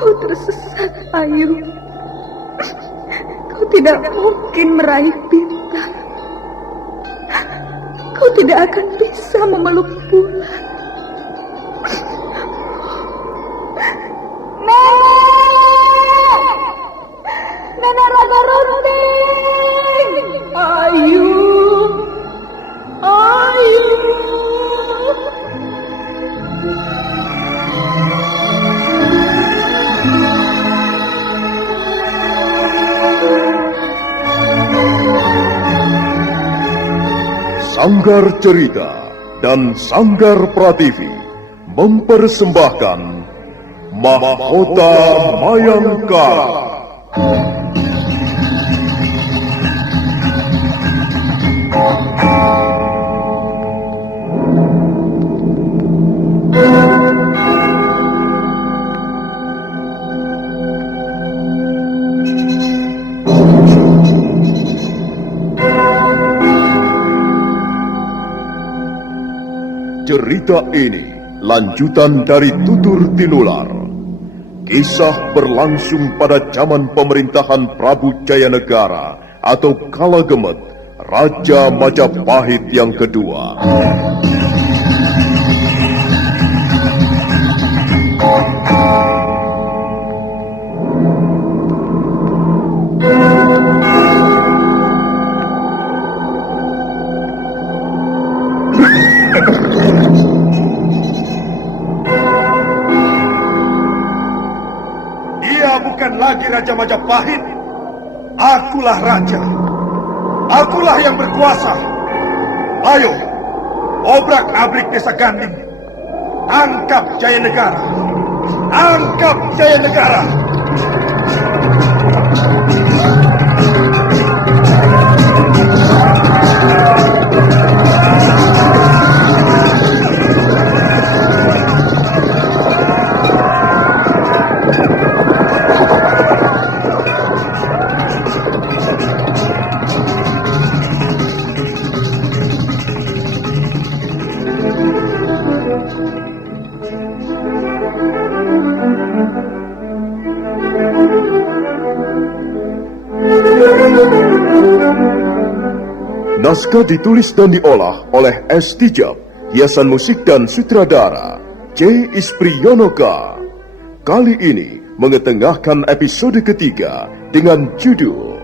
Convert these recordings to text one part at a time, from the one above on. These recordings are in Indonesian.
Kau tersesat, Ayu. Kau tidak mungkin meraih bintang. Kau tidak akan bisa memeluk bulan. Nenek Raga Runting! Ayu! Ayu! Sanggar Cerita dan Sanggar Prativi mempersembahkan Mahkota Mayangkara. Cerita ini lanjutan dari Tutur Tinular. Kisah berlangsung pada zaman pemerintahan Prabu Jayanegara atau Kala Gemet, Raja Majapahit yang kedua. Bukan lagi Raja Majapahit. Akulah raja. Akulah yang berkuasa. Ayo, obrak-abrik desa Ganding. Angkap Jayanegara. Angkap Jayanegara. Naskah ditulis dan diolah oleh S. Tijab, hiasan musik dan sutradara C. Ispriyonoka. Kali ini mengetengahkan episode ketiga dengan judul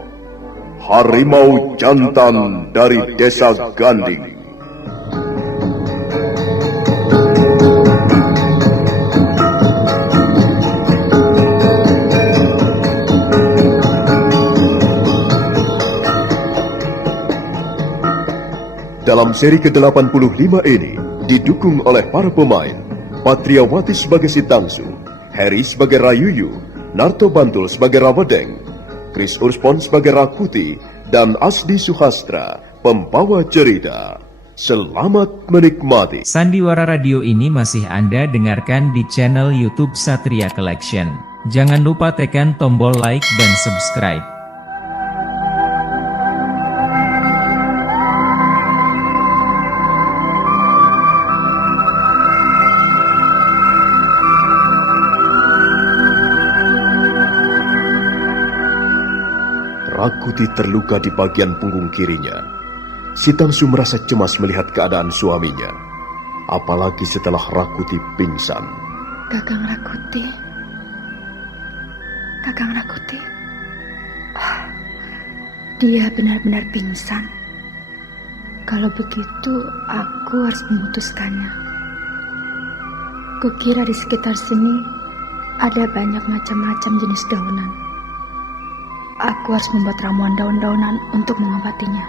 Harimau Jantan dari Desa Ganding. Dalam seri ke-85 ini didukung oleh para pemain Patriawati sebagai si Tangsu, Heri sebagai Rayuyu, Narto Bantul sebagai Rawedeng, Chris Urspon sebagai Rakuti, dan Asdi Suhastra, pembawa cerita. Selamat menikmati. Sandiwara Radio ini masih Anda dengarkan di channel YouTube Satria Collection. Jangan lupa tekan tombol like dan subscribe. Rakuti terluka di bagian punggung kirinya. Si Tangsu merasa cemas melihat keadaan suaminya, apalagi setelah Rakuti pingsan. Kakang Rakuti. Kakang Rakuti. Dia benar-benar pingsan. Kalau begitu, aku harus memutuskannya. Kukira di sekitar sini ada banyak macam-macam jenis daunan. Aku harus membuat ramuan daun-daunan untuk mengobatinya.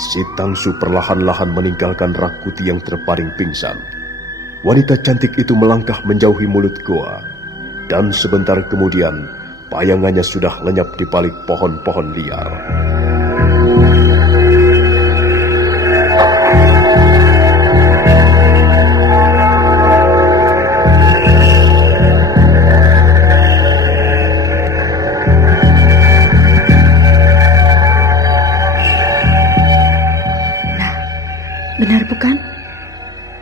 Si Tangsu perlahan-lahan meninggalkan Rakuti yang terbaring pingsan. Wanita cantik itu melangkah menjauhi mulut goa. Dan sebentar kemudian, bayangannya sudah lenyap di balik pohon-pohon liar. Benar bukan?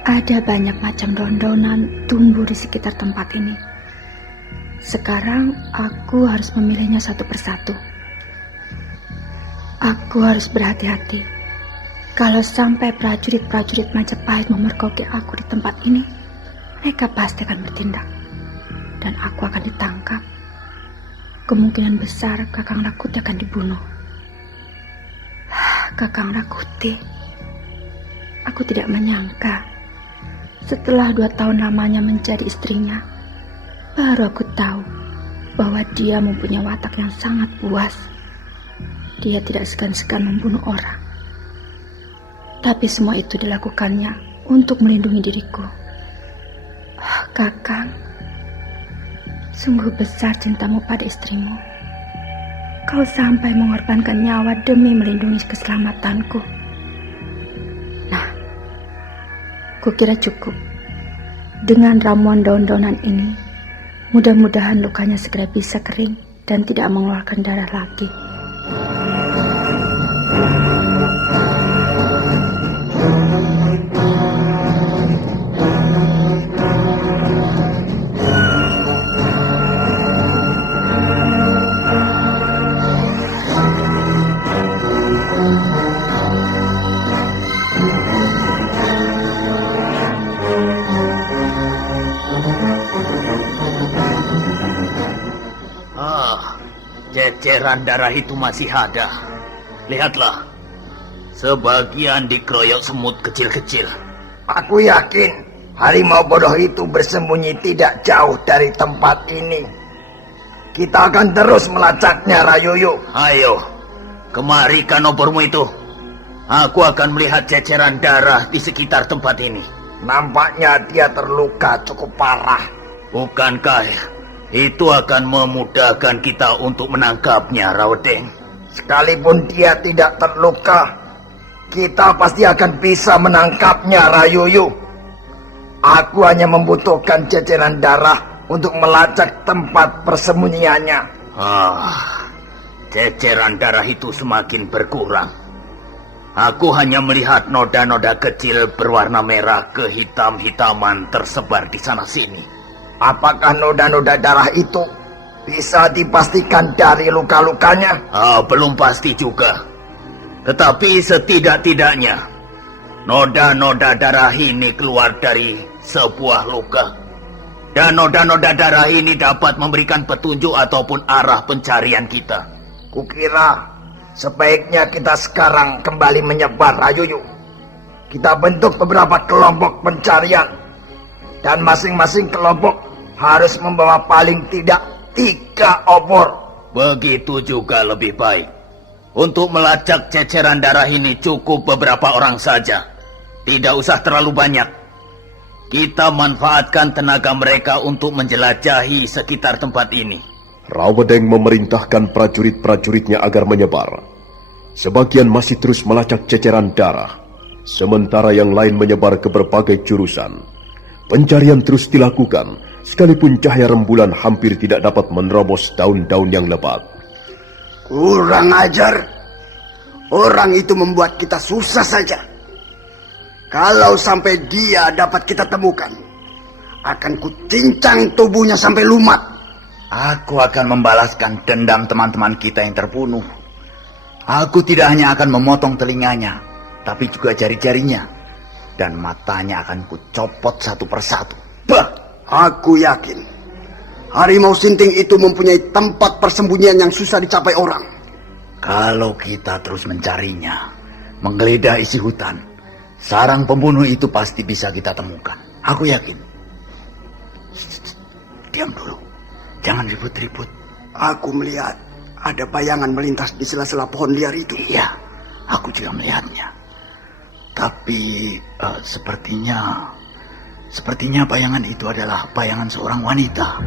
Ada banyak macam daun-daunan tumbuh di sekitar tempat ini. Sekarang aku harus memilihnya satu persatu. Aku harus berhati-hati. Kalau sampai prajurit-prajurit Majapahit memergoki aku di tempat ini, mereka pasti akan bertindak. Dan aku akan ditangkap. Kemungkinan besar Kakang Rakuti akan dibunuh. Kakang Rakuti, aku tidak menyangka setelah 2 tahun lamanya menjadi istrinya, baru aku tahu bahwa dia mempunyai watak yang sangat puas. Dia tidak segan-segan membunuh orang. Tapi semua itu dilakukannya untuk melindungi diriku. Kakang, sungguh besar cintamu pada istrimu. Kau sampai mengorbankan nyawa demi melindungi keselamatanku. Nah, kukira cukup. Dengan ramuan daun-daunan ini, mudah-mudahan lukanya segera bisa kering dan tidak mengeluarkan darah lagi. Ceceran darah itu masih ada. Lihatlah, sebagian dikeroyok semut kecil-kecil. Aku yakin harimau bodoh itu bersembunyi tidak jauh dari tempat ini. Kita akan terus melacaknya, Rayuyu. Ayo, kemarikan obormu itu. Aku akan melihat ceceran darah di sekitar tempat ini. Nampaknya dia terluka cukup parah. Bukankah itu akan memudahkan kita untuk menangkapnya, Rawedeng? Sekalipun dia tidak terluka, kita pasti akan bisa menangkapnya, Rayuyu. Aku hanya membutuhkan ceceran darah untuk melacak tempat persembunyiannya. Ceceran darah itu semakin berkurang. Aku hanya melihat noda-noda kecil berwarna merah kehitam-hitaman tersebar di sana-sini. Apakah noda-noda darah itu bisa dipastikan dari luka-lukanya? Belum pasti juga. Tetapi setidak-tidaknya noda-noda darah ini keluar dari sebuah luka. Dan noda-noda darah ini dapat memberikan petunjuk ataupun arah pencarian kita. Kukira sebaiknya kita sekarang kembali menyebar, Rayuyu. Kita bentuk beberapa kelompok pencarian. Dan masing-masing kelompok harus membawa paling tidak 3 obor. Begitu juga lebih baik. Untuk melacak ceceran darah ini cukup beberapa orang saja. Tidak usah terlalu banyak. Kita manfaatkan tenaga mereka untuk menjelajahi sekitar tempat ini. Rawedeng memerintahkan prajurit-prajuritnya agar menyebar. Sebagian masih terus melacak ceceran darah, sementara yang lain menyebar ke berbagai jurusan. Pencarian terus dilakukan, sekalipun cahaya rembulan hampir tidak dapat menerobos daun-daun yang lebat. Kurang ajar. Orang itu membuat kita susah saja. Kalau sampai dia dapat kita temukan, akan kucincang tubuhnya sampai lumat. Aku akan membalaskan dendam teman-teman kita yang terbunuh. Aku tidak hanya akan memotong telinganya, tapi juga jari-jarinya. Dan matanya akan kucopot satu persatu. Bah, aku yakin harimau sinting itu mempunyai tempat persembunyian yang susah dicapai orang. Kalau kita terus mencarinya, menggeledah isi hutan, sarang pembunuh itu pasti bisa kita temukan. Aku yakin. Diam dulu, jangan ribut-ribut. Aku melihat ada bayangan melintas di sela-sela pohon liar itu. Iya, aku juga melihatnya. Tapi sepertinya bayangan itu adalah bayangan seorang wanita.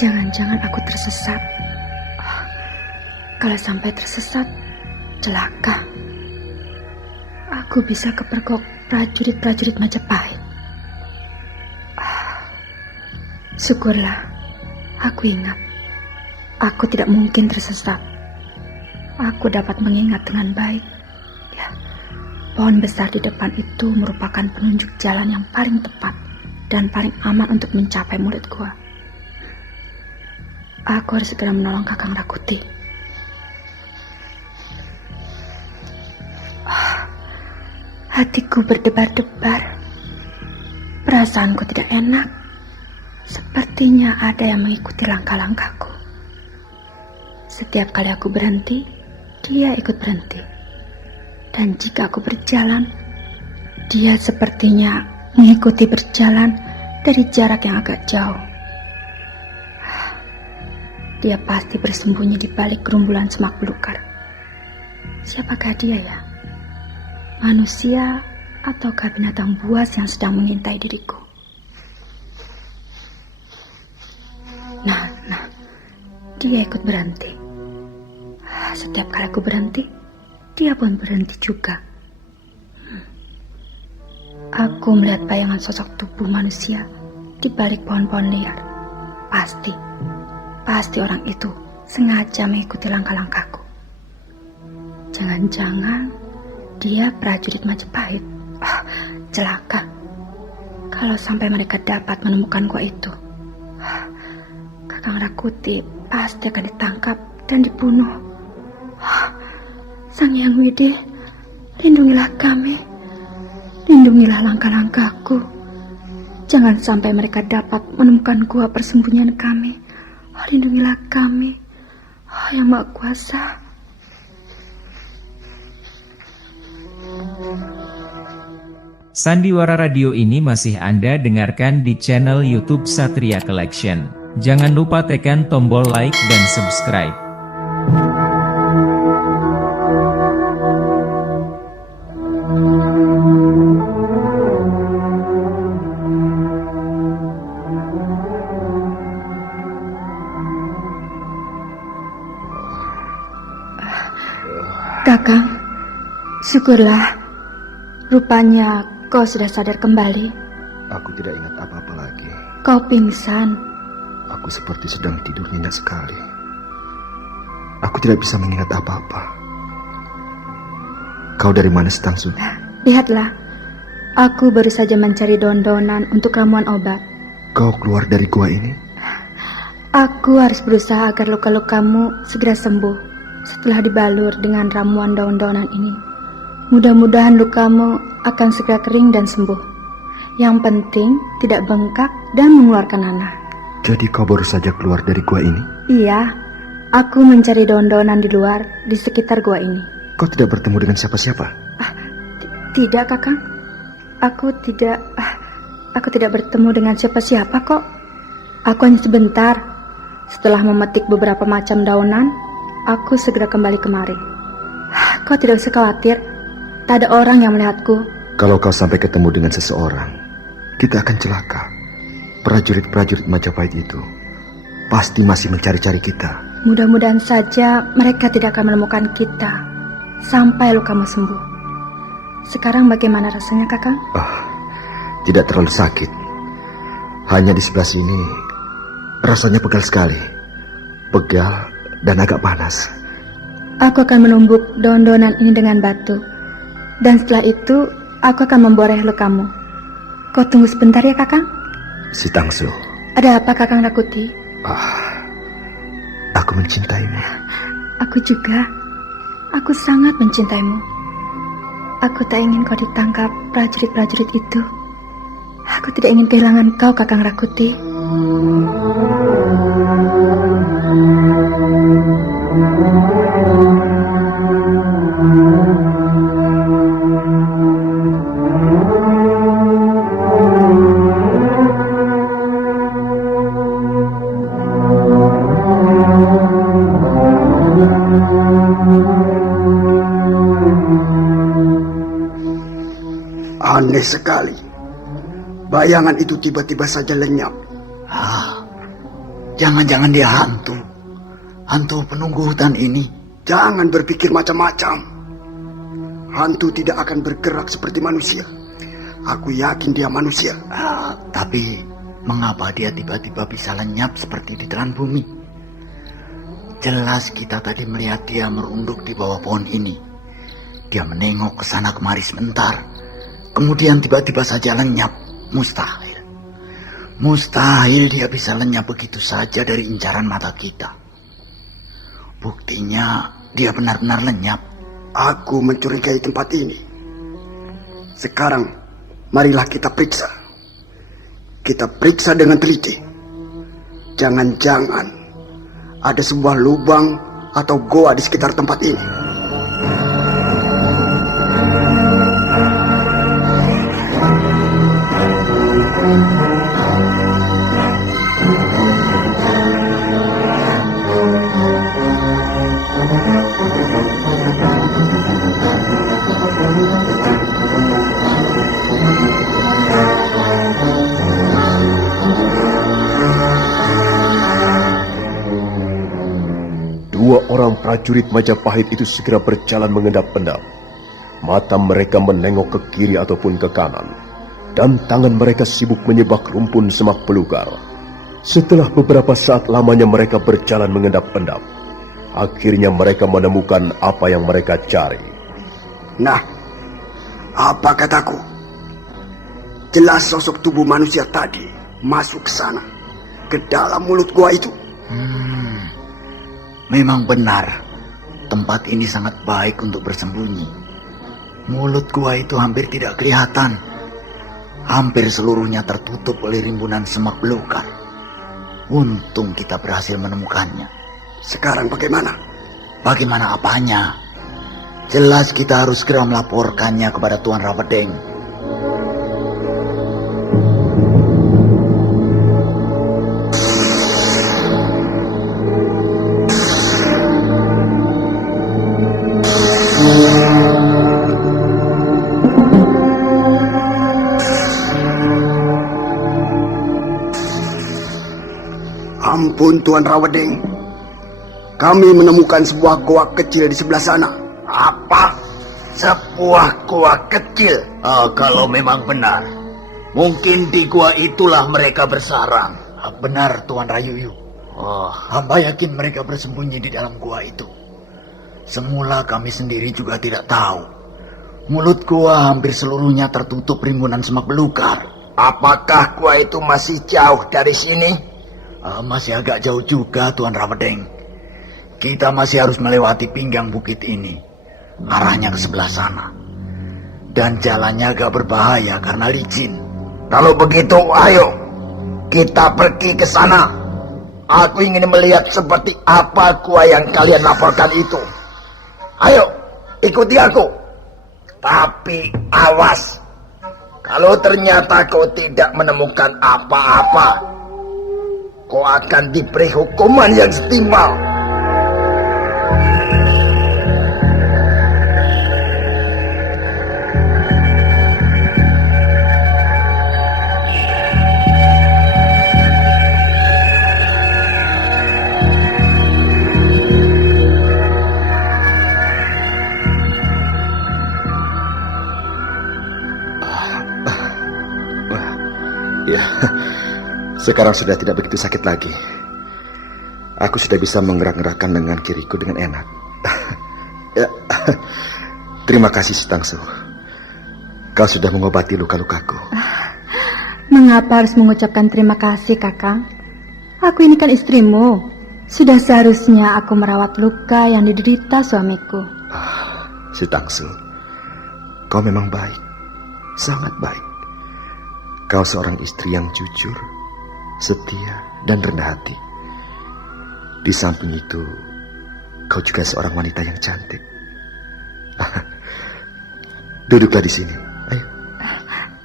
Jangan-jangan aku tersesat. Kalau sampai tersesat, celaka. Aku bisa kepergok prajurit-prajurit Majapahit. Syukurlah, aku ingat. Aku tidak mungkin tersesat. Aku dapat mengingat dengan baik. Ya, pohon besar di depan itu merupakan penunjuk jalan yang paling tepat dan paling aman untuk mencapai murid gua. Aku harus segera menolong Kakang Rakuti. Hatiku berdebar-debar. Perasaanku tidak enak. Sepertinya ada yang mengikuti langkah-langkahku. Setiap kali aku berhenti, dia ikut berhenti. Dan jika aku berjalan, dia sepertinya mengikuti berjalan dari jarak yang agak jauh. Dia pasti bersembunyi di balik gerumbulan semak belukar. Siapakah dia ya? Manusia ataukah binatang buas yang sedang mengintai diriku? Nah, dia ikut berhenti. Setiap kali aku berhenti, dia pun berhenti juga. Aku melihat bayangan sosok tubuh manusia di balik pohon-pohon liar. Pasti orang itu sengaja mengikuti langkah-langkahku. Jangan-jangan dia prajurit Majapahit. Celaka. Kalau sampai mereka dapat menemukan gua itu, Kakang Rakuti pasti akan ditangkap dan dibunuh. Sang Hyang Widi, lindungilah kami. Lindungilah langkah-langkahku. Jangan sampai mereka dapat menemukan gua persembunyian kami. Lindungilah kami, Yang Maha Kuasa. Sandiwara radio ini masih Anda dengarkan di channel YouTube Satria Collection. Jangan lupa tekan tombol like dan subscribe. Kakang, syukurlah. Rupanya kau sudah sadar kembali. Aku tidak ingat apa-apa lagi. Kau pingsan. Aku seperti sedang tidur nyenyak sekali. Aku tidak bisa mengingat apa-apa. Kau dari mana, Setangsu? Lihatlah, aku baru saja mencari daun-daunan untuk ramuan obat. Kau keluar dari gua ini? Aku harus berusaha agar luka-lukamu segera sembuh setelah dibalur dengan ramuan daun-daunan ini. Mudah-mudahan lukamu akan segera kering dan sembuh. Yang penting tidak bengkak dan mengeluarkan nanah. Jadi kau baru saja keluar dari gua ini? Iya, aku mencari daun-daunan di luar, di sekitar gua ini. Kau tidak bertemu dengan siapa-siapa? Tidak, Kakang. Aku tidak bertemu dengan siapa-siapa kok. Aku hanya sebentar. Setelah memetik beberapa macam daunan, aku segera kembali kemari. Kau tidak usah khawatir. Tak ada orang yang melihatku. Kalau kau sampai ketemu dengan seseorang, kita akan celaka. Prajurit-prajurit Majapahit itu pasti masih mencari-cari kita. Mudah-mudahan saja mereka tidak akan menemukan kita sampai lukamu sembuh. Sekarang bagaimana rasanya, Kakang? Tidak terlalu sakit. Hanya di sebelah sini rasanya pegal sekali. Pegal dan agak panas. Aku akan menumbuk daun-daunan ini dengan batu. Dan setelah itu, aku akan memboreh lukamu. Kau tunggu sebentar ya, Kakang? Si Tangsu. Ada apa, Kakang Rakuti? Aku mencintaimu. Aku juga. Aku sangat mencintaimu. Aku tak ingin kau ditangkap prajurit-prajurit itu. Aku tidak ingin kehilangan kau, Kakang Rakuti. Aneh sekali. Bayangan itu tiba-tiba saja lenyap. Jangan-jangan dia hantu. Hantu penunggu hutan ini. Jangan berpikir macam-macam. Hantu tidak akan bergerak seperti manusia. Aku yakin dia manusia. Tapi Mengapa dia tiba-tiba bisa lenyap seperti ditelan bumi? Jelas kita tadi melihat dia merunduk di bawah pohon ini. Dia menengok ke sana kemari sebentar. Kemudian tiba-tiba saja lenyap. Mustahil. Mustahil dia bisa lenyap begitu saja dari incaran mata kita. Buktinya dia benar-benar lenyap. Aku mencurigai tempat ini. Sekarang, marilah kita periksa. Kita periksa dengan teliti. Jangan-jangan ada sebuah lubang atau goa di sekitar tempat ini. Dua orang prajurit Majapahit itu segera berjalan mengendap-endap. Mata mereka menengok ke kiri ataupun ke kanan, dan tangan mereka sibuk menyebak rumpun semak belukar. Setelah beberapa saat lamanya mereka berjalan mengendap-endap, akhirnya mereka menemukan apa yang mereka cari. Nah, apa kataku? Jelas sosok tubuh manusia tadi masuk ke sana, ke dalam mulut gua itu. Memang benar, tempat ini sangat baik untuk bersembunyi. Mulut gua itu hampir tidak kelihatan. Hampir seluruhnya tertutup oleh rimbunan semak belukar. Untung kita berhasil menemukannya. Sekarang bagaimana? Bagaimana apanya? Jelas kita harus segera melaporkannya kepada Tuan Rawedeng. Ampun Tuan Rawedeng, kami menemukan sebuah goa kecil di sebelah sana. Apa? Sebuah gua kecil? Kalau memang benar, mungkin di gua itulah mereka bersarang. Benar Tuan Rayuyu. Hamba yakin mereka bersembunyi di dalam gua itu. Semula kami sendiri juga tidak tahu. Mulut gua hampir seluruhnya tertutup rimbunan semak belukar. Apakah gua itu masih jauh dari sini? Masih agak jauh juga Tuan Rawedeng. Kita masih harus melewati pinggang bukit ini. Arahnya ke sebelah sana. Dan jalannya agak berbahaya karena licin. Kalau begitu, ayo kita pergi ke sana. Aku ingin melihat seperti apa gua yang kalian laporkan itu. Ayo, ikuti aku. Tapi awas, kalau ternyata kau tidak menemukan apa-apa, kau akan diberi hukuman yang setimpal. Ya, sekarang sudah tidak begitu sakit lagi. Aku sudah bisa menggerak-gerakkan lengan kiriku dengan enak. Ya, terima kasih Sitangsu. Kau sudah mengobati luka-lukaku. Mengapa harus mengucapkan terima kasih, Kakang? Aku ini kan istrimu. Sudah seharusnya aku merawat luka yang diderita suamiku. Sitangsu, kau memang baik, sangat baik. Kau seorang istri yang jujur, setia, dan rendah hati. Di samping itu, kau juga seorang wanita yang cantik. Duduklah di sini. Ayo.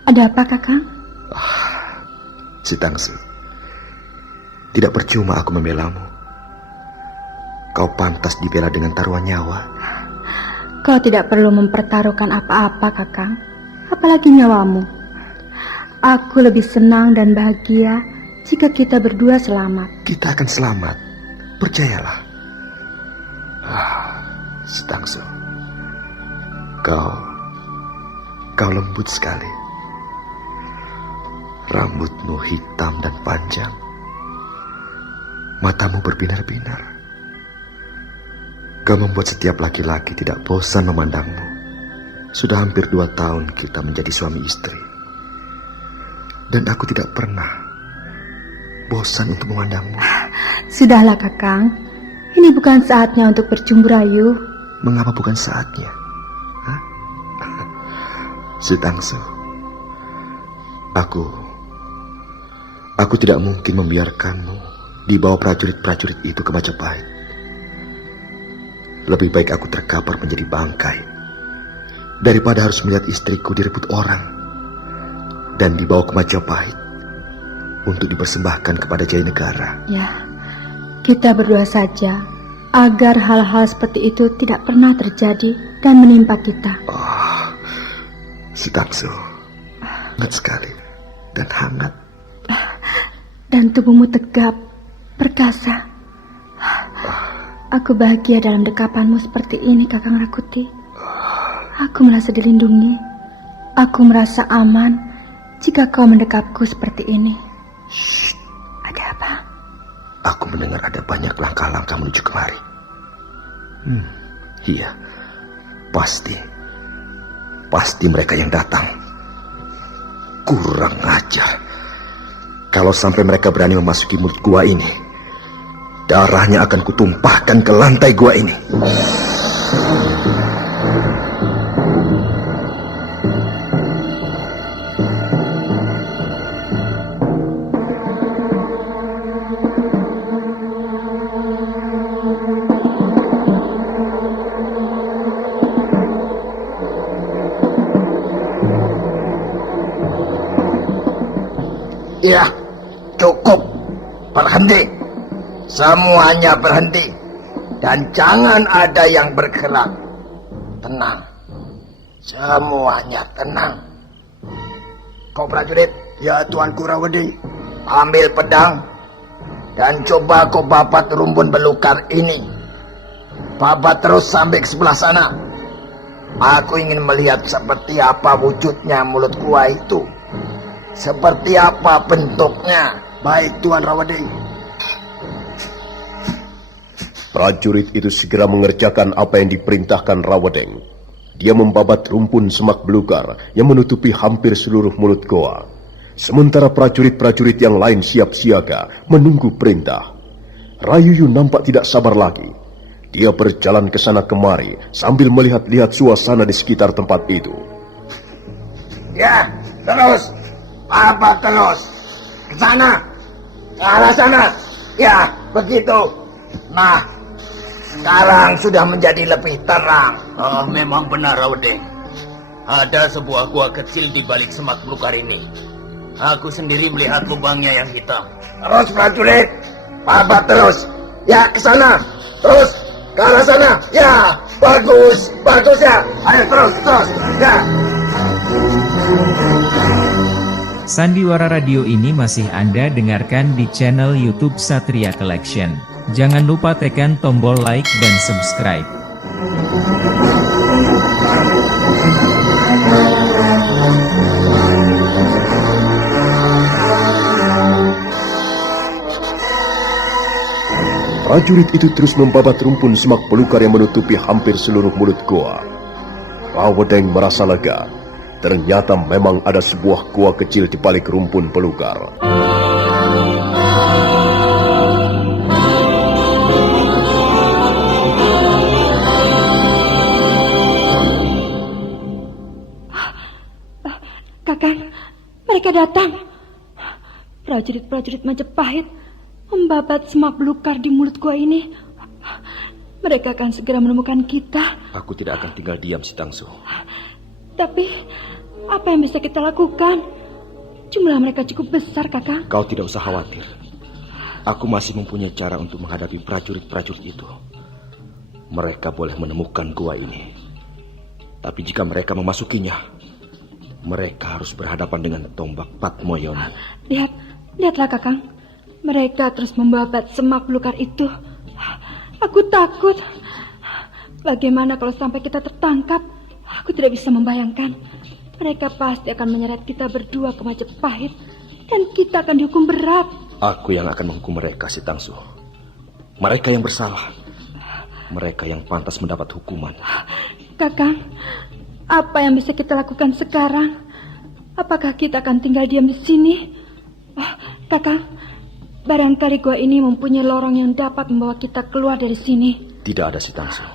Ada apa, Kakang? Sitangsu, tidak percuma aku membelamu. Kau pantas dibela dengan taruhan nyawa. Kau tidak perlu mempertaruhkan apa-apa, Kakang. Apalagi nyawamu. Aku lebih senang dan bahagia jika kita berdua selamat. Kita akan selamat, percayalah. Sitangsu, kau lembut sekali. Rambutmu hitam dan panjang. Matamu berbinar-binar. Kau membuat setiap laki-laki tidak bosan memandangmu. Sudah hampir 2 tahun kita menjadi suami istri. Dan aku tidak pernah bosan untuk memandangmu. Sudahlah Kakang, ini bukan saatnya untuk bercumbu rayu. Mengapa bukan saatnya? Hah? Sitangsu, aku tidak mungkin membiarkanmu dibawa prajurit-prajurit itu ke Majapahit. Lebih baik aku terkapar menjadi bangkai daripada harus melihat istriku direbut orang dan dibawa ke Majapahit untuk dipersembahkan kepada Jayanegara. Ya, kita berdoa saja agar hal-hal seperti itu tidak pernah terjadi dan menimpa kita. Oh, Sitangsu, hangat sekali dan hangat. Dan tubuhmu tegap, perkasa. Aku bahagia dalam dekapanmu seperti ini, Kakang Rakuti. Aku merasa dilindungi. Aku merasa aman jika kau mendekapku seperti ini. Shh. Ada apa? Aku mendengar ada banyak langkah-langkah menuju kemari. Iya, pasti mereka yang datang. Kurang ajar. Kalau sampai mereka berani memasuki mulut gua ini, darahnya akan kutumpahkan ke lantai gua ini. Ya, cukup. Berhenti. Semuanya berhenti. Dan jangan ada yang bergerak. Tenang. Semuanya tenang. Kau prajurit? Ya, Tuanku Raweding. Ambil pedang. Dan coba kau babat rumpun belukar ini. Babat terus sampai ke sebelah sana. Aku ingin melihat seperti apa wujudnya mulut gua itu. Seperti apa bentuknya. Baik, Tuan Raweding. Prajurit itu segera mengerjakan apa yang diperintahkan Rawedeng. Dia membabat rumpun semak belukar yang menutupi hampir seluruh mulut goa. Sementara prajurit-prajurit yang lain siap siaga menunggu perintah. Rayuyu nampak tidak sabar lagi. Dia berjalan ke sana kemari sambil melihat-lihat suasana di sekitar tempat itu. Ya, terus. Apa terus? Ke sana. Ke arah sana. Ya, begitu. Nah, sekarang sudah menjadi lebih terang. Oh, memang benar, Rawedeng. Ada sebuah gua kecil di balik semak belukar ini. Aku sendiri melihat lubangnya yang hitam. Terus prajurit, babat terus. Ya, ke sana. Terus ke arah sana. Ya, bagus, bagus ya. Ayo terus. Ya. Sandiwara Radio ini masih Anda dengarkan di channel YouTube Satria Collection. Jangan lupa tekan tombol like dan subscribe. Prajurit itu terus membabat rumpun semak belukar yang menutupi hampir seluruh mulut goa. Rawedeng merasa lega. Ternyata memang ada sebuah gua kecil di balik rumpun belukar. Kakang, mereka datang. Prajurit-prajurit Majapahit membabat semak belukar di mulut gua ini. Mereka akan segera menemukan kita. Aku tidak akan tinggal diam, Sitangsu. Tapi apa yang bisa kita lakukan? Jumlah mereka cukup besar, Kakang. Kau tidak usah khawatir. Aku masih mempunyai cara untuk menghadapi prajurit-prajurit itu. Mereka boleh menemukan gua ini. Tapi jika mereka memasukinya, mereka harus berhadapan dengan tombak Patmoyon. Lihatlah, Kakang. Mereka terus membabat semak belukar itu. Aku takut. Bagaimana kalau sampai kita tertangkap? Aku tidak bisa membayangkan. Mereka pasti akan menyeret kita berdua ke Majapahit. dan kita akan dihukum berat. Aku yang akan menghukum mereka, Si Tangsu. Mereka yang bersalah. Mereka yang pantas mendapat hukuman. Kakang, apa yang bisa kita lakukan sekarang? Apakah kita akan tinggal diam di sini? Kakang, barangkali gua ini mempunyai lorong yang dapat membawa kita keluar dari sini. Tidak ada, Si Tangsu.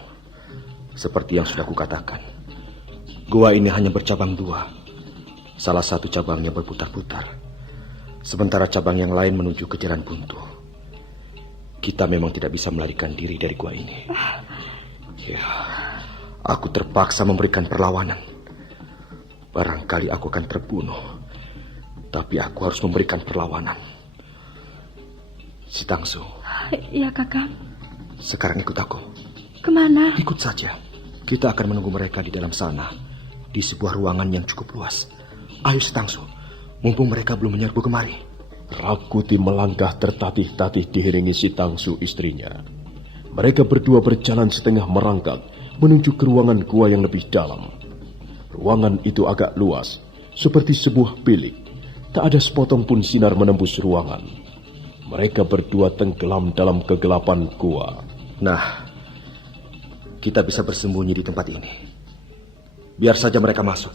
Seperti yang sudah kukatakan, gua ini hanya bercabang 2. Salah satu cabangnya berputar-putar, sementara cabang yang lain menuju ke jalan buntu. Kita memang tidak bisa melarikan diri dari gua ini. Ya, aku terpaksa memberikan perlawanan. Barangkali aku akan terbunuh, tapi aku harus memberikan perlawanan. Si Tangsu. Iya, Kakang. Sekarang ikut aku. Kemana? Ikut saja. Kita akan menunggu mereka di dalam sana, di sebuah ruangan yang cukup luas. Ayo, Si Tangsu, mumpung mereka belum menyerbu kemari. Rakuti melangkah tertatih-tatih diiringi Si Tangsu istrinya. Mereka berdua berjalan setengah merangkak menuju ke ruangan gua yang lebih dalam. Ruangan itu agak luas, seperti sebuah bilik. Tak ada sepotong pun sinar menembus ruangan. Mereka berdua tenggelam dalam kegelapan gua. Nah, kita bisa bersembunyi di tempat ini. Biar saja mereka masuk.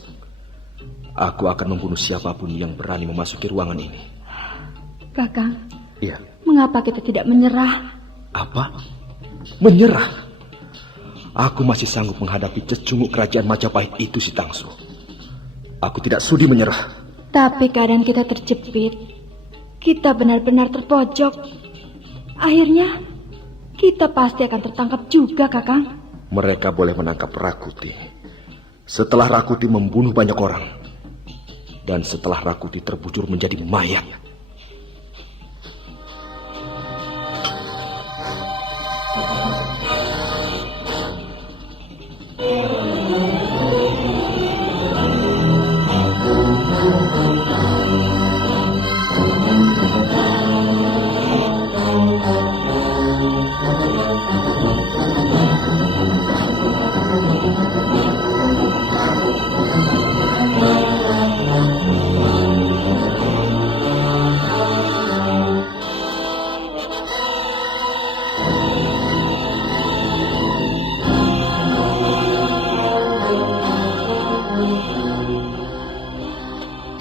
Aku akan membunuh siapapun yang berani memasuki ruangan ini. Kakang, Iya. mengapa kita tidak menyerah? Apa? Menyerah? Aku masih sanggup menghadapi cecunguk kerajaan Majapahit itu, Si Tangsu. Aku tidak sudi menyerah. Tapi keadaan kita terjepit. Kita benar-benar terpojok. Akhirnya, kita pasti akan tertangkap juga, Kakang. Mereka boleh menangkap Rakuti. Setelah Rakuti membunuh banyak orang. Dan setelah Rakuti terbujur menjadi mayat.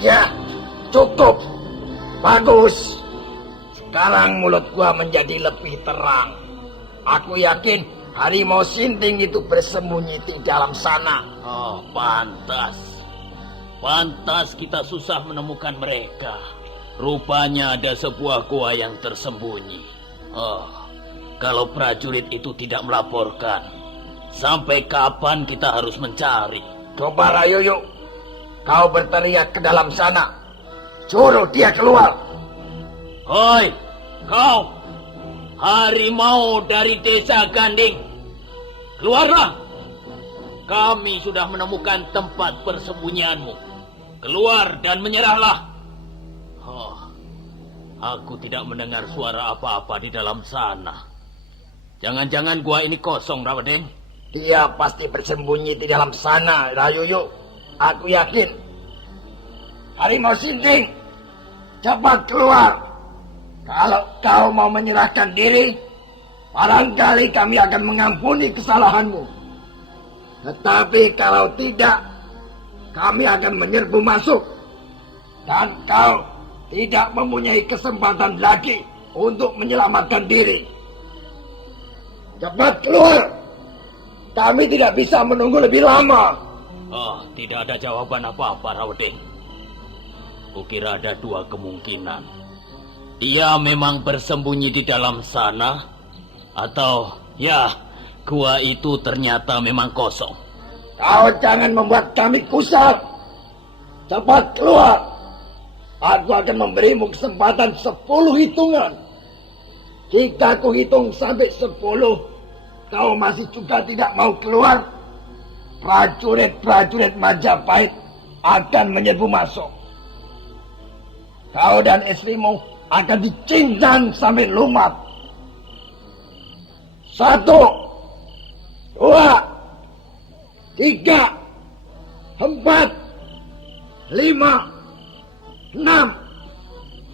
Ya, cukup. Bagus. Sekarang mulut gua menjadi lebih terang. Aku yakin harimau sinting itu bersembunyi di dalam sana. Oh, pantas. Pantas kita susah menemukan mereka. Rupanya ada sebuah gua yang tersembunyi. Oh, kalau prajurit itu tidak melaporkan, sampai kapan kita harus mencari? Coba Rayuyu, kau berteriak ke dalam sana. Suruh dia keluar. Hoi, kau! Harimau dari desa Ganding. Keluarlah! Kami sudah menemukan tempat persembunyianmu. Keluar dan menyerahlah. Oh, aku tidak mendengar suara apa-apa di dalam sana. Jangan-jangan gua ini kosong, Rawadeng? Dia pasti bersembunyi di dalam sana, Rayuyu. Aku yakin. Harimau sinting, cepat keluar. Kalau kau mau menyerahkan diri, barangkali kami akan mengampuni kesalahanmu. Tetapi kalau tidak, kami akan menyerbu masuk. Dan kau tidak mempunyai kesempatan lagi untuk menyelamatkan diri. Cepat keluar. Kami tidak bisa menunggu lebih lama. Oh, tidak ada jawaban apa-apa, Rawadeng. Kukira ada dua kemungkinan. Dia memang bersembunyi di dalam sana, atau ya, gua itu ternyata memang kosong. Kau jangan membuat kami kusar. Cepat keluar. Aku akan memberimu kesempatan 10 hitungan. Jika aku hitung sampai 10, kau masih juga tidak mau keluar, prajurit-prajurit Majapahit akan menyerbu masuk. Kau dan istrimu akan dicincang sampai lumat. 1, 2, 3, 4, 5, 6,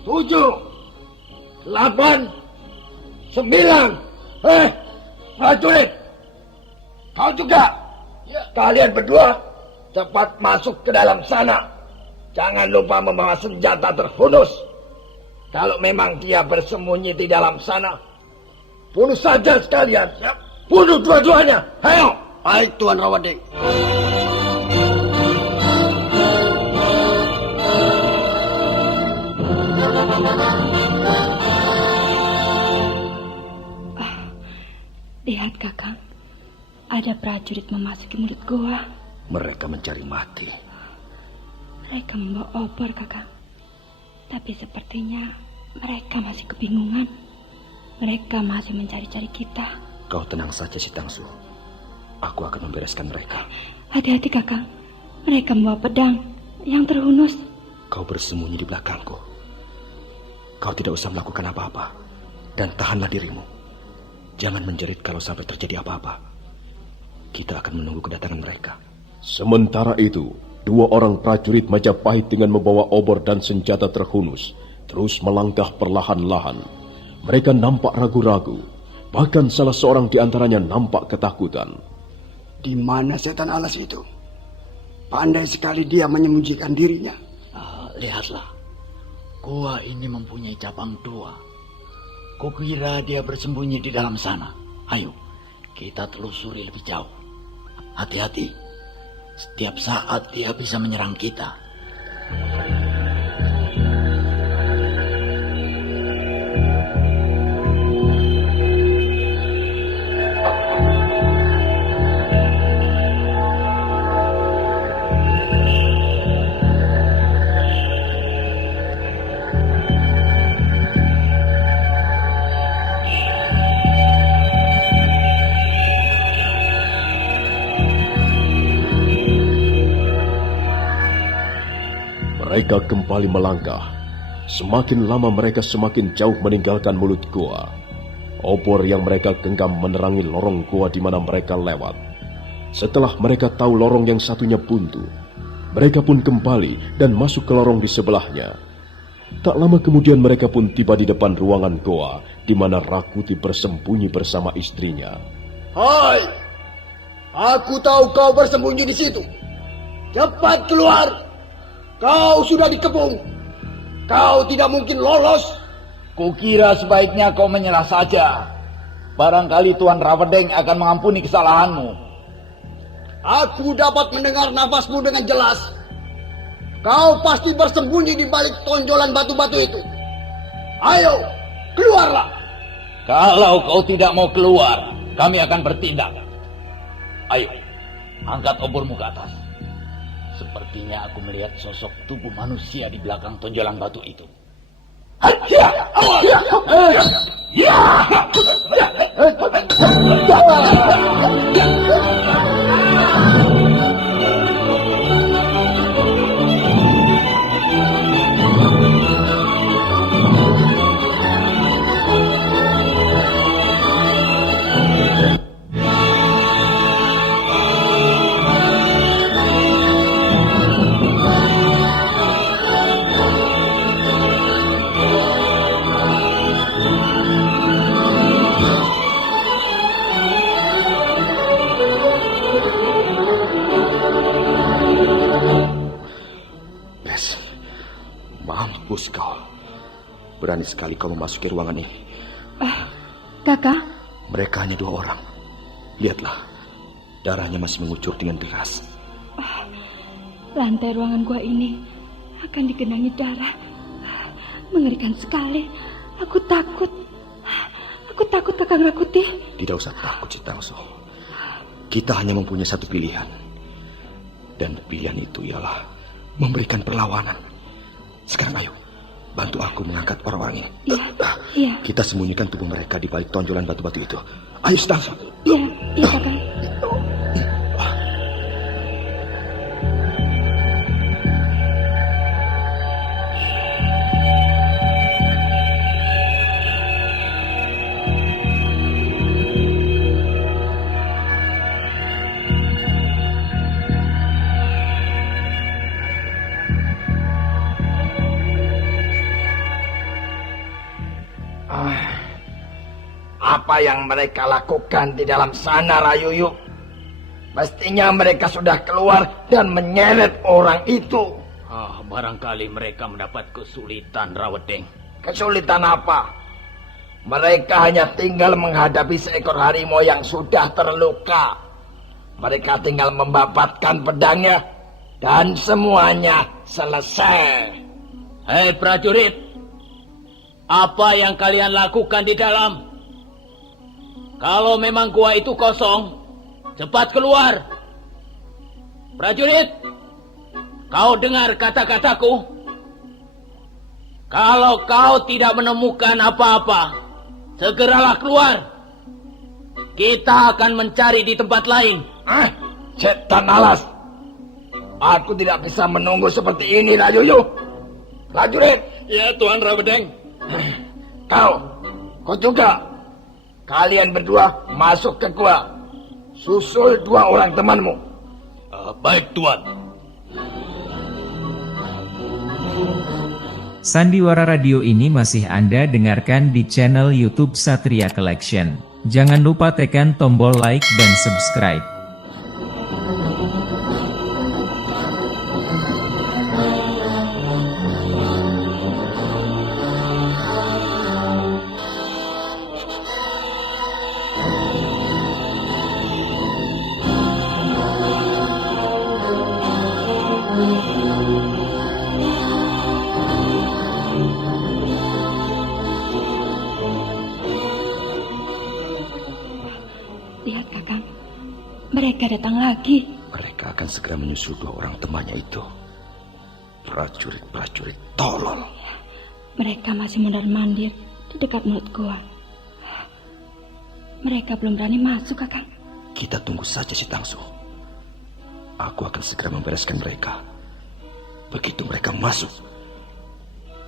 7, 8, 9. Prajurit, kau juga. Kalian berdua cepat masuk ke dalam sana. Jangan lupa membawa senjata terhunus. Kalau memang dia bersembunyi di dalam sana, bunuh saja sekalian. Bunuh dua-duanya. Ayo. Baik, Tuan Rawading. Lihat, Kakang. Ada prajurit memasuki mulut goa. Mereka mencari mati. Mereka membawa obor, Kakang. Tapi sepertinya mereka masih kebingungan. Mereka masih mencari-cari kita. Kau tenang saja, si Tangsu. Aku akan membereskan mereka. Hati-hati, Kakang. Mereka membawa pedang yang terhunus. Kau bersembunyi di belakangku. Kau tidak usah melakukan apa-apa. Dan tahanlah dirimu. Jangan menjerit kalau sampai terjadi apa-apa. Kita akan menunggu kedatangan mereka. Sementara itu, 2 orang prajurit Majapahit dengan membawa obor dan senjata terhunus terus melangkah perlahan-lahan. Mereka nampak ragu-ragu. Bahkan salah seorang di antaranya nampak ketakutan. Di mana setan alas itu? Pandai sekali dia menyembunyikan dirinya. Lihatlah, gua ini mempunyai cabang 2. Kukira dia bersembunyi di dalam sana. Ayo, kita telusuri lebih jauh. Hati-hati, setiap saat dia bisa menyerang kita. Mereka kembali melangkah. Semakin lama mereka semakin jauh meninggalkan mulut gua. Obor yang mereka genggam menerangi lorong gua di mana mereka lewat. Setelah mereka tahu lorong yang satunya buntu, mereka pun kembali dan masuk ke lorong di sebelahnya. Tak lama kemudian mereka pun tiba di depan ruangan goa di mana Rakuti bersembunyi bersama istrinya. Hai, aku tahu kau bersembunyi di situ. Cepat keluar. Kau sudah dikepung. Kau tidak mungkin lolos. Kukira sebaiknya kau menyerah saja. Barangkali Tuan Rawadeng akan mengampuni kesalahanmu. Aku dapat mendengar nafasmu dengan jelas. Kau pasti bersembunyi di balik tonjolan batu-batu itu. Ayo, keluarlah. Kalau kau tidak mau keluar, kami akan bertindak. Ayo, angkat obormu ke atas. Sepertinya aku melihat sosok tubuh manusia di belakang tonjolan batu itu. Mampus kau. Berani sekali kau memasuki ruangan ini. Kakak? Mereka hanya 2 orang. Lihatlah, darahnya masih mengucur dengan deras. Lantai ruangan gua ini akan digenangi darah. Mengerikan sekali. Aku takut. Aku takut, Kakang Rakuti. Tidak usah takut, Citangso. Kita hanya mempunyai satu pilihan. Dan pilihan itu ialah memberikan perlawanan. Sekarang ayo, bantu aku mengangkat orang-orang ini. Iya. Kita sembunyikan tubuh mereka di balik tonjolan batu-batu itu. Ayo, Citangso. Iya, Kakang. Apa yang mereka lakukan di dalam sana, Rayuyu? Mestinya mereka sudah keluar dan menyeret orang itu. Barangkali mereka mendapat kesulitan, Rawedeng. Kesulitan apa? Mereka hanya tinggal menghadapi seekor harimau yang sudah terluka. Mereka tinggal membabatkan pedangnya dan semuanya selesai. Hei prajurit, apa yang kalian lakukan di dalam? Kalau memang gua itu kosong, cepat keluar. Prajurit, kau dengar kata-kataku? Kalau kau tidak menemukan apa-apa, segeralah keluar. Kita akan mencari di tempat lain. Setan alas. Aku tidak bisa menunggu seperti ini, Rayuyu. Prajurit. Ya, Tuan Rawedeng. Kau juga. Kalian berdua masuk ke gua. Susul 2 orang temanmu. Baik, Tuan. Sandiwara Radio ini masih Anda dengarkan di channel YouTube Satria Collection. Jangan lupa tekan tombol like dan subscribe. Lihat, Kakang. Mereka datang lagi. Mereka akan segera menyusul 2 orang temannya itu. Prajurit-prajurit tolol. Mereka masih mondar-mandir di dekat mulut gua. Mereka belum berani masuk, Kakang. Kita tunggu saja si Tangsu. Aku akan segera membereskan mereka. Begitu mereka masuk,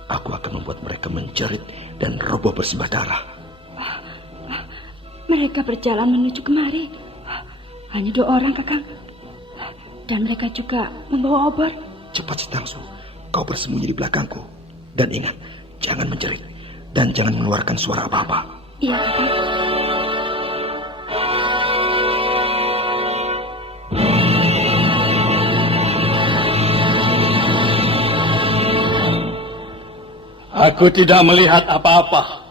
aku akan membuat mereka menjerit dan roboh bersimbah darah. Mereka berjalan menuju kemari. Hanya 2 orang, Kakang. Dan mereka juga membawa obor. Cepat si Tangsu, kau bersembunyi di belakangku. Dan ingat, jangan menjerit. Dan jangan mengeluarkan suara apa-apa. Iya, Kakang. Aku tidak melihat apa-apa.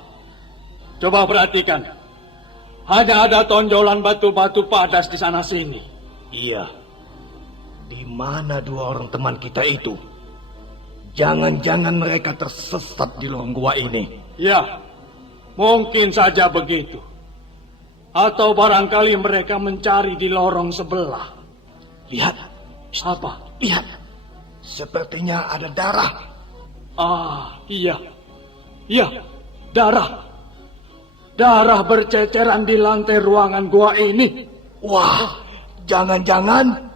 Coba perhatikan. Hanya ada tonjolan batu-batu padas di sana sini. Iya. Di mana 2 orang teman kita itu? Jangan-jangan mereka tersesat di lorong gua ini. Ya, mungkin saja begitu. Atau barangkali mereka mencari di lorong sebelah. Lihat. Apa? Lihat. Sepertinya ada darah. Iya. Iya, darah. Darah berceceran di lantai ruangan gua ini. Wah, jangan-jangan...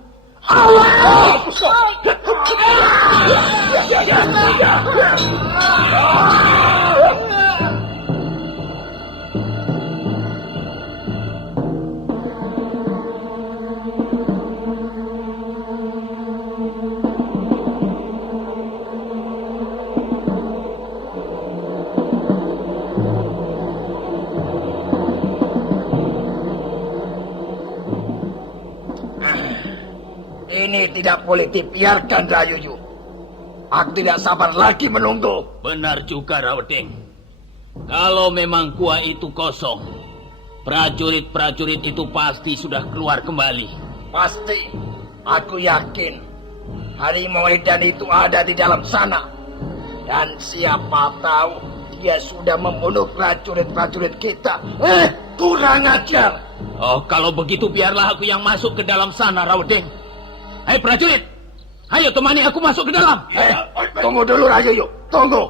Ini tidak boleh dibiarkan, Rayuyu. Aku tidak sabar lagi menunggu. Benar juga, Rawedeng. Kalau memang gua itu kosong, prajurit-prajurit itu pasti sudah keluar kembali. Pasti. Aku yakin harimau edan itu ada di dalam sana. Dan siapa tahu dia sudah membunuh prajurit-prajurit kita. Kurang ajar. Kalau begitu biarlah aku yang masuk ke dalam sana, Rawedeng. Hei prajurit, ayo temani aku masuk ke dalam. Tunggu dulu, Rayuyu. Tunggu.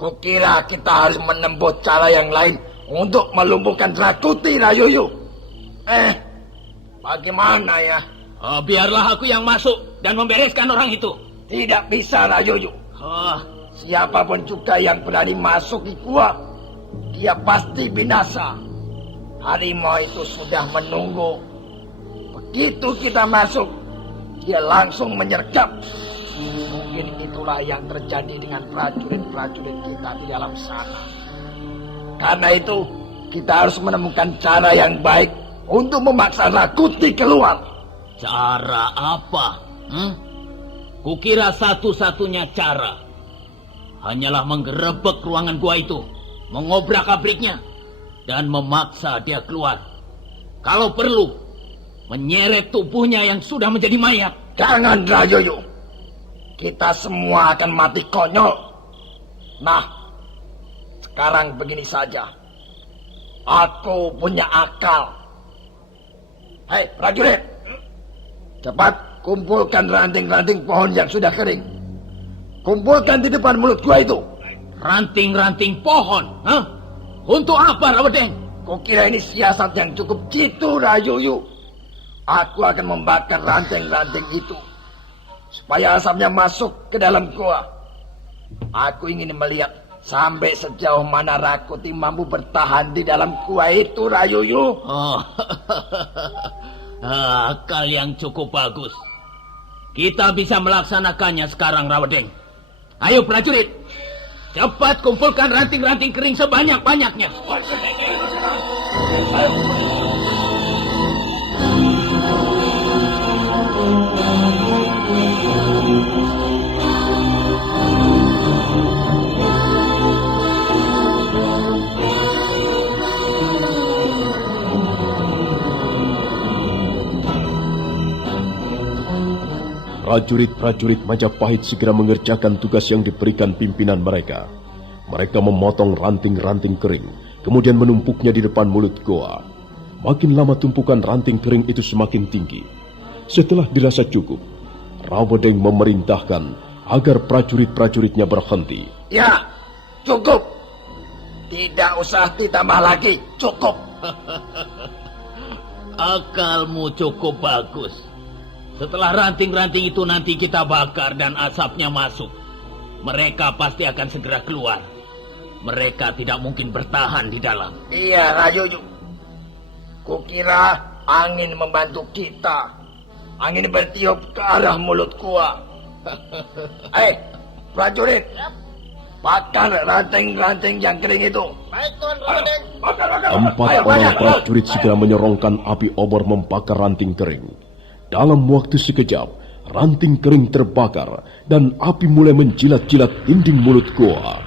Kukira kita harus menempuh cara yang lain untuk melumpuhkan Rakuti, Rayuyu. Bagaimana ya? Biarlah aku yang masuk dan membereskan orang itu. Tidak bisa, Rayuyu. Siapapun juga yang berani masuk di gua, dia pasti binasa. Harimau itu sudah menunggu. Begitu kita masuk, dia langsung menyergap. Mungkin itulah yang terjadi dengan prajurit-prajurit kita di dalam sana. Karena itu, kita harus menemukan cara yang baik untuk memaksa Rakuti keluar. Cara apa? Kukira satu-satunya cara hanyalah menggerebek ruangan gua itu, mengobrak-abriknya, dan memaksa dia keluar. Kalau perlu, menyeret tubuhnya yang sudah menjadi mayat. Jangan, Rayoyo. Kita semua akan mati konyol. Nah, sekarang begini saja. Aku punya akal. Hei, prajurit. Cepat kumpulkan ranting-ranting pohon yang sudah kering. Kumpulkan di depan mulut gua itu. Ranting-ranting pohon? Untuk apa, Rawedeng? Kukira ini siasat yang cukup jitu, Rayoyo. Aku akan membakar ranting-ranting itu supaya asapnya masuk ke dalam gua. Aku ingin melihat sampai sejauh mana Rakuti mampu bertahan di dalam gua itu, Rayoyo. Oh, akal yang cukup bagus. Kita bisa melaksanakannya sekarang, Rawedeng. Ayo prajurit, cepat kumpulkan ranting-ranting kering sebanyak-banyaknya. Ayo. Prajurit-prajurit Majapahit segera mengerjakan tugas yang diberikan pimpinan mereka. Mereka memotong ranting-ranting kering, kemudian menumpuknya di depan mulut goa. Makin lama tumpukan ranting kering itu semakin tinggi. Setelah dirasa cukup, Rawedeng memerintahkan agar prajurit-prajuritnya berhenti. Ya, cukup. Tidak usah ditambah lagi, cukup. Akalmu cukup bagus. Setelah ranting-ranting itu nanti kita bakar dan asapnya masuk, mereka pasti akan segera keluar. Mereka tidak mungkin bertahan di dalam. Iya, Rayoyo. Kukira angin membantu kita. Angin bertiup ke arah mulut gua. Prajurit, bakar ranting-ranting yang kering itu. Baik, Tuan Rawedeng. Bakar. Empat orang prajurit segera menyorongkan api obor membakar ranting kering. Dalam waktu sekejap, ranting kering terbakar dan api mulai menjilat-jilat dinding mulut goa.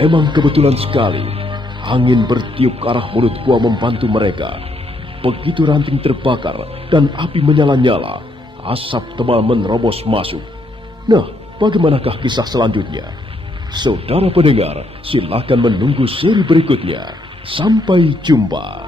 Memang kebetulan sekali, angin bertiup ke arah mulut gua membantu mereka. Begitu ranting terbakar dan api menyala-nyala, asap tebal menerobos masuk. Nah, bagaimanakah kisah selanjutnya? Saudara pendengar, silakan menunggu seri berikutnya. Sampai jumpa.